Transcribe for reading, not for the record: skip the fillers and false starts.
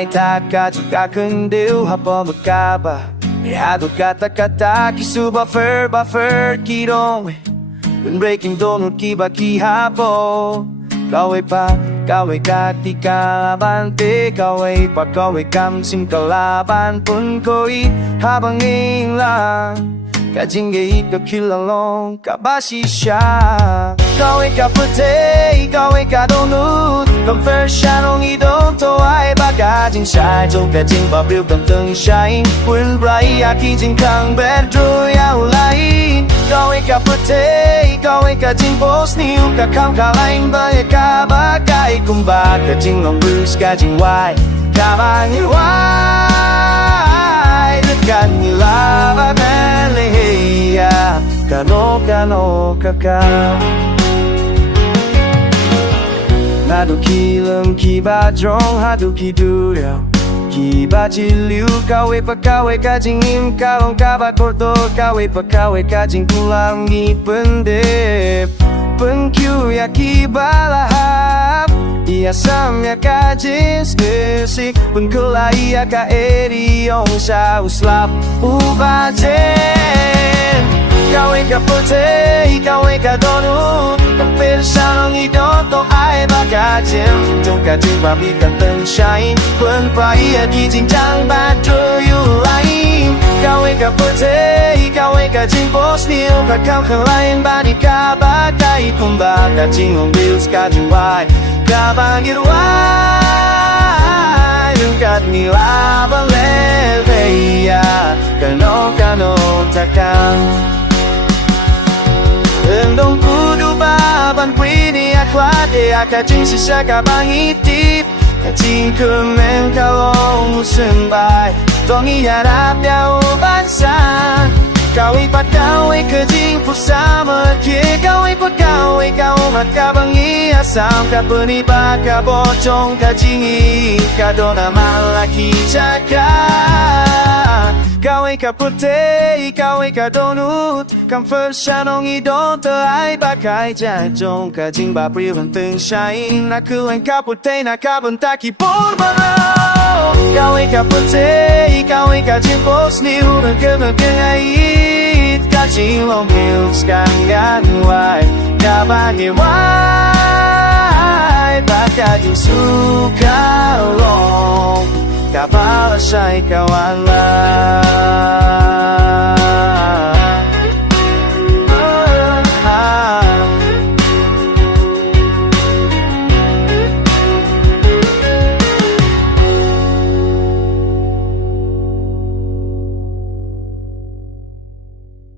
Ay taka juga kendil hapa bekaba Ado kata-kata kisu buffer kirong When breaking dohnud kiba kihapo Kawei pa, kawei ka di kalabante Kawei pa, kawei kam sim kalaban pun koi Habang lang Kajingay ka kilalong kabasi siya Kawei ka pyrthei, kawei ka dohnud Conversion idong to ay bagajing sai Trong kajing babril cầm tầng shine Quân brai akijing kang bedro yaw lai Kawei ka pyrthei, kawei ka jing post new Ka kam ka lain baya ka bagay Kumba kajing long blues kajing wai Kabang iwai Dekat nilaba meleheya Kano kakam Haduki lem kiba drong haduki duriao Kiba ciliu kawei pa kawei kajing im kalong kaba korto Kawei pa kawei kajing pulang ngi pendep Pengkyu ya kiba lahap Ia sam ya kajing skesik Pengkela ia ka eriong sa uslap ubajen Kawei ka pyrthei, kawei ka dohnud Conversion idong to ay bagajin Trong kajing babi kan tầng shine Quân pa ia kijing chang badro yu lain Kawei ka pyrthei, kawei ka jing post new Ka kam khang lain badi ka bagay Kumba kajing on bills kajing wai Ka bagir wai Dekat nila baleveya Kano takang Endong kudu baban kwini akwade Akajing sisa kabang itip Kajing kemen kalong sembay Tong iharap dia ubansan Kawei pa kawei kajing pusama Kie kawei pa kawei kaumat kabang iasam Kapeni pa kabocong kajing Kadona malaki jaka Kawei ka pyrthei, kawei ka dohnud Conversion idong to ay bagay Jajong kajing babril ang teng shine Nakulang ka pyrthei nakabantaki por maraw Kawei ka pyrthei, kawei ka jing post new Nagkagagayit kajing long hills kang ganway Kabageway Bakajing sukalong Kapalasay kawan lang